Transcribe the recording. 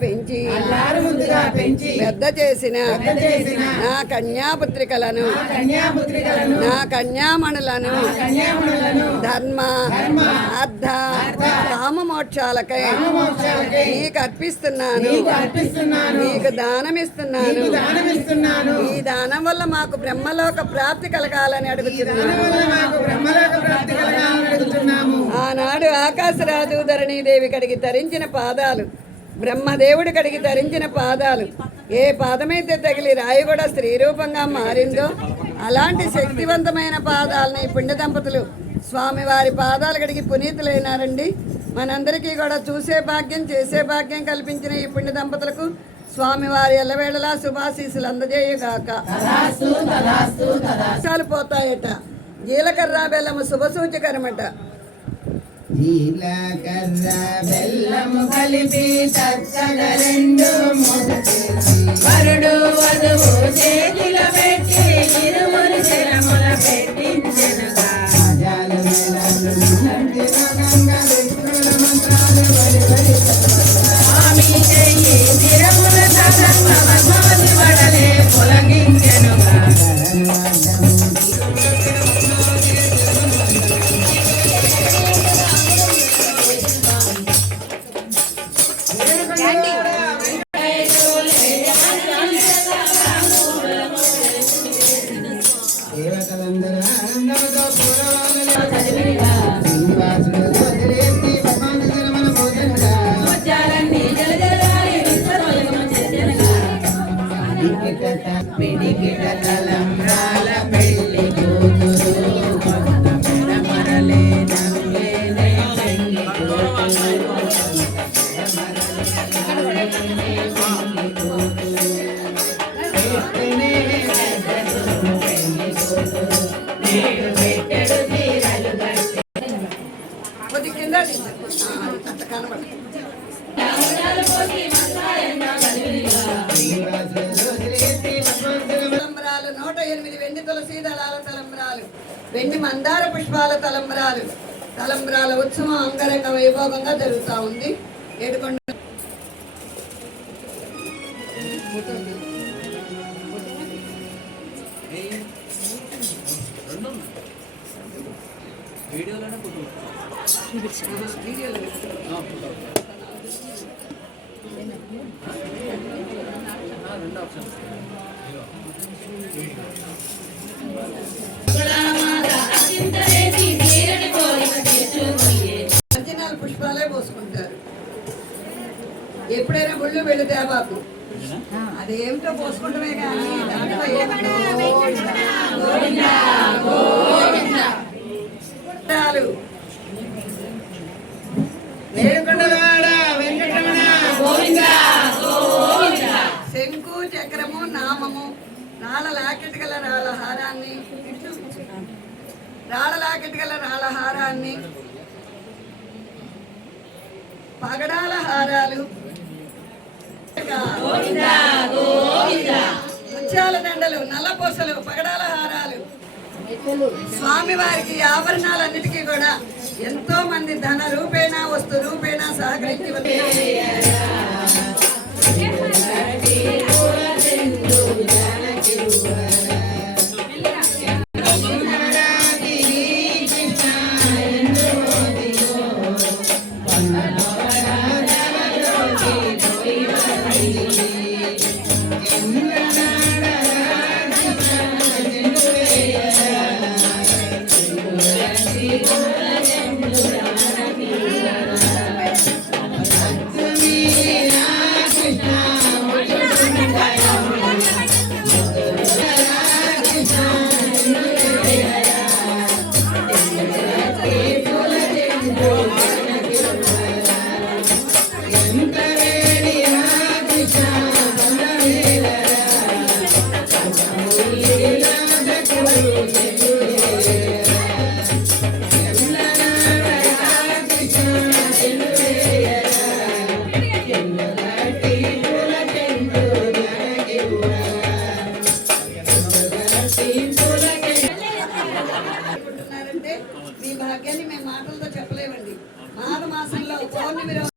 పెంచి పెద్ద చేసిన నా కన్యాపుత్రికలను నా కన్యామణులను ధర్మ అర్థ కామ మోక్షాలకై నీకు అర్పిస్తున్నాను, నీకు దానమిస్తున్నాను. ఈ దానం వల్ల మాకు బ్రహ్మలోక ప్రాప్తి కలగాలని అడుగుతున్నాము. ఆనాడు ఆకాశరాజు ధరణీదేవి కడిగి ధరించిన పాదాలు, బ్రహ్మదేవుడి కడిగి ధరించిన పాదాలు, ఏ పాదమైతే తగిలి రాయి కూడా స్త్రీ రూపంగా మారిందో అలాంటి శక్తివంతమైన పాదాలను ఈ పుణ్య దంపతులు స్వామివారి పాదాలు కడిగి పునీతులైనారండి. మనందరికీ కూడా చూసే భాగ్యం, చేసే భాగ్యం కల్పించిన ఈ పుణ్య దంపతులకు స్వామివారి ఎల్లవేళలా శుభాశీసులు అందజేయుగాక. చాలు పోతాయట. జీలకర్ర బెల్లము శుభసూచకరమట. జీలకర్ర బెల్లము కలిపి చక్కగా రెండు వరుడు వధువు చేతిలో పెట్టి ఇరువురు శరముల పెట్టించెనుగా స్వామి చెయ్యి తిరముల సదర్భ పద్మావతి వడలే పొలగించెనుగా తలంబ్రాల పెళ్లి కూతురు మరలే నవ్వేనే పెళ్లి కొద్ది కింద కనబడ తలంబ్రాలు 108 వెండి తులసి దళాల తలంబ్రాలు, వెండి మందార పుష్పాల తలంబ్రాలు. తలంబ్రాల ఉత్సవం అంగరంగ వైభోగంగా జరుగుతూ ఉంది. ఏడుకొండ పుష్పాలే పోసుకుంటారు. ఎప్పుడైనా గుళ్ళు వెళితే బాబు అదేమిటో పోసుకుంటమే కానీ దాంట్లో శంకు చక్రము నామము రాళ్ళ లాకెట్ గల రాళ్ళ హారాన్ని పగడాల హారాలు, ముత్యాల దండలు, నల్లపూసలు, పగడాల హారాలు. స్వామివారికి ఆభరణాలన్నిటికీ కూడా ఎంతో మంది ధన రూపేణ వస్తు రూపేణ సహకరించి విరోధ